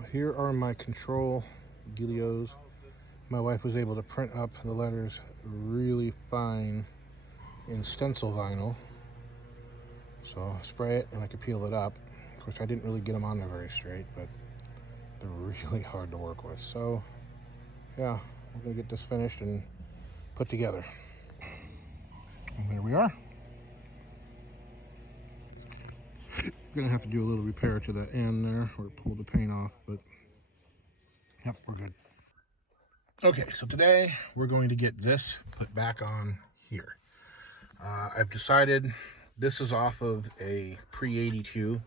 Now, here are my control dealios. My wife was able to print up the letters really fine in stencil vinyl. So I spray it and I can peel it up. Of course, I didn't really get them on there very straight, but they're really hard to work with. So yeah, we're gonna get this finished and put together. And there we are. Gonna have to do a little repair to the end there, or pull the paint off, but yep, we're good. Okay, so today we're going to get this put back on here. I've decided this is off of a pre-82,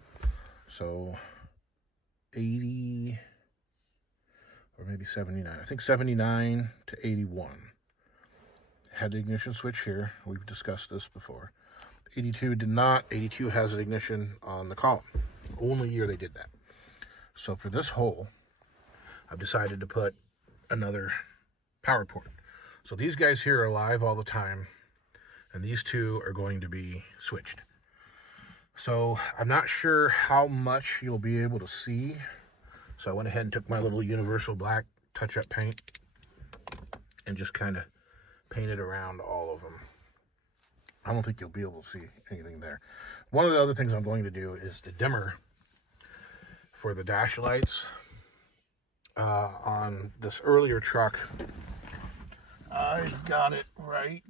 so 80 or maybe 79. I think 79 to 81. Had the ignition switch here. We've discussed this before. 82 did not. 82 has an ignition on the column. Only year they did that. So for this hole, I've decided to put another power port. So these guys here are live all the time, and these two are going to be switched. So I'm not sure how much you'll be able to see. So I went ahead and took my little universal black touch-up paint and just kind of painted around all of them. I don't think you'll be able to see anything there. One of the other things I'm going to do is the dimmer for the dash lights. On this earlier truck, I got it right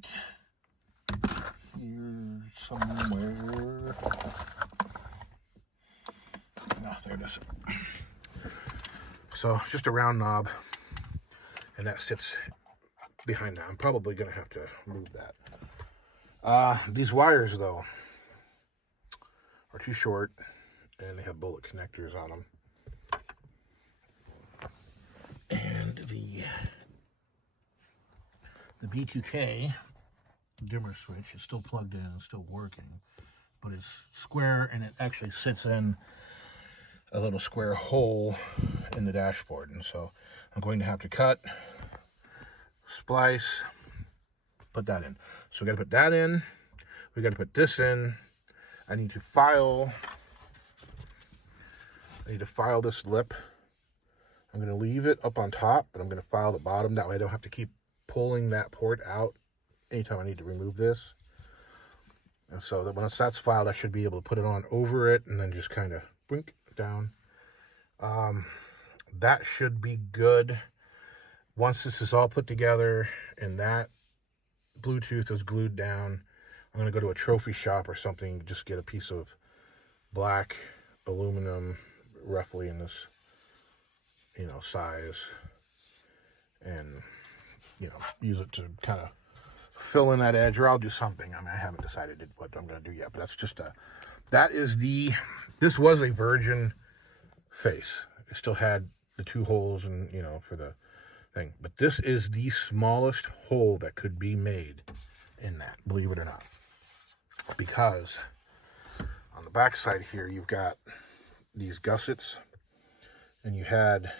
here somewhere. No, there it is. So just a round knob, and that sits behind that. I'm probably going to have to move that. These wires, though, are too short, and they have bullet connectors on them. And the B2K dimmer switch is still plugged in and still working, but it's square, and it actually sits in a little square hole in the dashboard. And so I'm going to have to cut, splice, put that in. So we got to put that in. We got to put this in. I need to file this lip. I'm going to leave it up on top, but I'm going to file the bottom. That way I don't have to keep pulling that port out anytime I need to remove this. And so that once that's filed, I should be able to put it on over it and then just kind of blink down. That should be good. Once this is all put together and that Bluetooth is glued down, I'm going to go to a trophy shop or something, just get a piece of black aluminum, roughly in this, size, and, use it to kind of fill in that edge, or I'll do something. I mean, I haven't decided what I'm going to do yet, but that's just this was a virgin face. It still had the two holes and, for the thing, but this is the smallest hole that could be made in that, believe it or not, because on the back side here you've got these gussets, and you had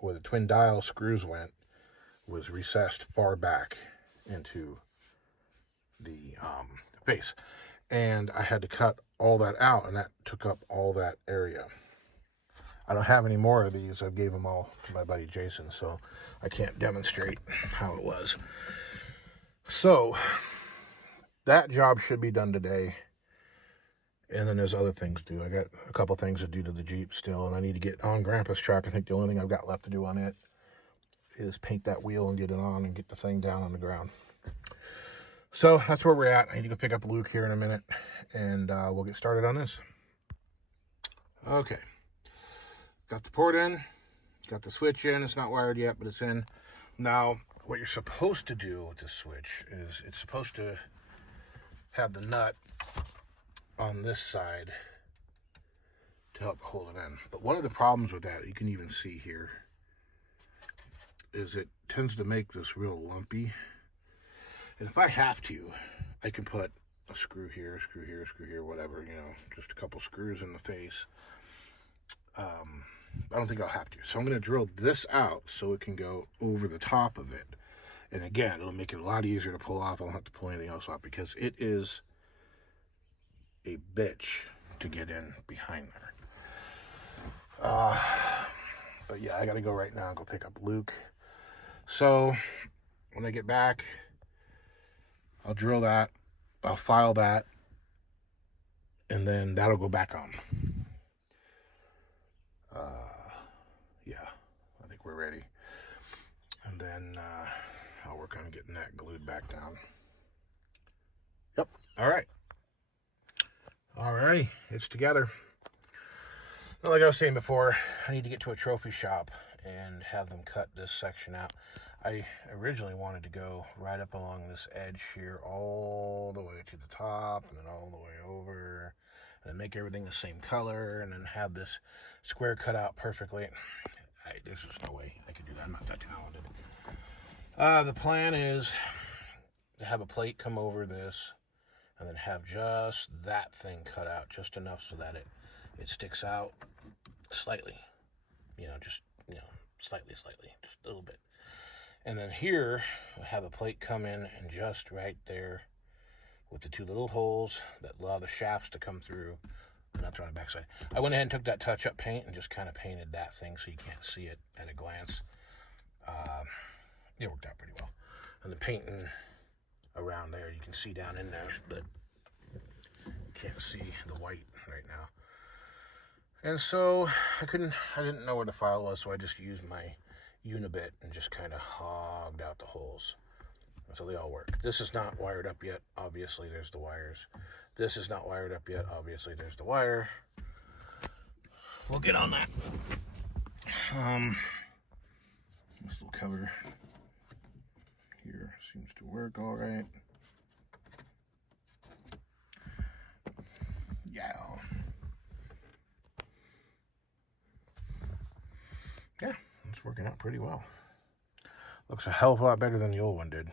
where the twin dial screws went was recessed far back into the face, and I had to cut all that out, and that took up all that area. I don't have any more of these. I gave them all to my buddy Jason, so I can't demonstrate how it was. So that job should be done today. And then there's other things to do. I got a couple things to do to the Jeep still, and I need to get on Grandpa's truck. I think the only thing I've got left to do on it is paint that wheel and get it on and get the thing down on the ground. So that's where we're at. I need to go pick up Luke here in a minute, and we'll get started on this. Okay. Got the port in, got the switch in. It's not wired yet, but it's in. Now, what you're supposed to do with this switch is it's supposed to have the nut on this side to help hold it in. But one of the problems with that, you can even see here, is it tends to make this real lumpy. And if I have to, I can put a screw here, screw here, screw here, whatever, just a couple screws in the face. I don't think I'll have to. So I'm going to drill this out so it can go over the top of it. And again, it'll make it a lot easier to pull off. I don't have to pull anything else off because it is a bitch to get in behind there. I got to go right now and go pick up Luke. So when I get back, I'll drill that, I'll file that, and then that'll go back on. Yeah, I think we're ready. And then I'll work on getting that glued back down. Yep, all right. All right, it's together. Well, like I was saying before, I need to get to a trophy shop and have them cut this section out. I originally wanted to go right up along this edge here all the way to the top and then all the way over and make everything the same color and then have this square cut out perfectly. There's just no way I could do that. I'm not that talented. The plan is to have a plate come over this and then have just that thing cut out just enough so that it sticks out slightly, just slightly, just a little bit. And then here I have a plate come in and just right there with the two little holes that allow the shafts to come through. And that's on the backside. I went ahead and took that touch-up paint and just kind of painted that thing so you can't see it at a glance. It worked out pretty well. And the painting around there, you can see down in there, but you can't see the white right now. And so I didn't know where the file was, so I just used my Unibit and just kind of hogged out the holes. And so they all work. This is not wired up yet. Obviously, there's the wires. This is not wired up yet. Obviously, there's the wire. We'll get on that. This little cover here seems to work all right. Yeah, it's working out pretty well. Looks a hell of a lot better than the old one did.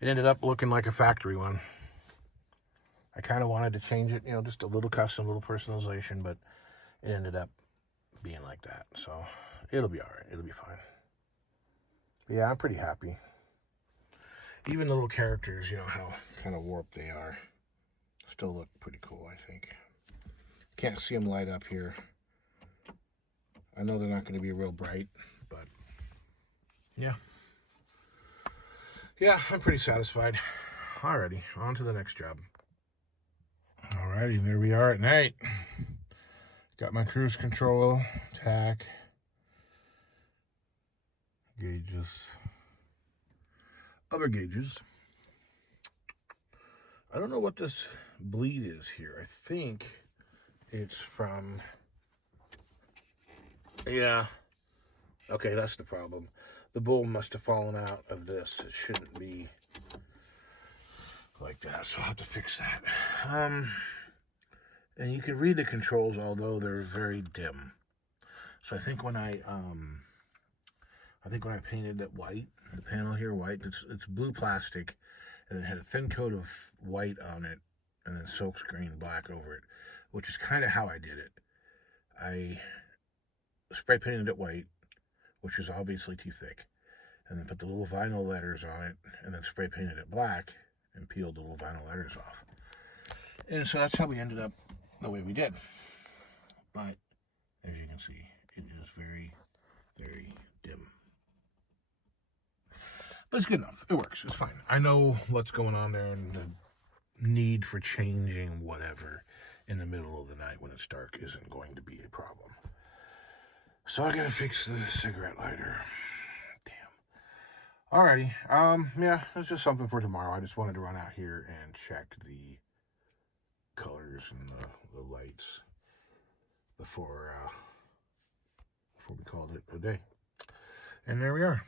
It ended up looking like a factory one. I kind of wanted to change it, just a little custom, little personalization, but it ended up being like that. So it'll be all right. It'll be fine. But yeah, I'm pretty happy. Even the little characters, how kind of warped they are, still look pretty cool, I think. Can't see them light up here. I know they're not going to be real bright, but yeah. Yeah, I'm pretty satisfied. Alrighty, on to the next job. Alrighty, there we are at night. Got my cruise control, tack, gauges, other gauges. I don't know what this bleed is here. I think it's from, yeah, okay, that's the problem. The bowl must have fallen out of this. It shouldn't be like that, so I'll have to fix that. And you can read the controls, although they're very dim. So I think when I painted it white, the panel here white, it's blue plastic, and it had a thin coat of white on it, and then silkscreen black over it, which is kind of how I did it. I spray painted it white, which is obviously too thick, and then put the little vinyl letters on it, and then spray painted it black, and peeled the little vinyl letters off. And so that's how we ended up the way we did. But as you can see, it is very, very dim. But it's good enough. It works. It's fine. I know what's going on there and the need for changing whatever in the middle of the night when it's dark isn't going to be a problem. So I gotta fix the cigarette lighter. Damn. Alrighty. Yeah, it's just something for tomorrow. I just wanted to run out here and check the colors and the lights before we called it a day. And there we are.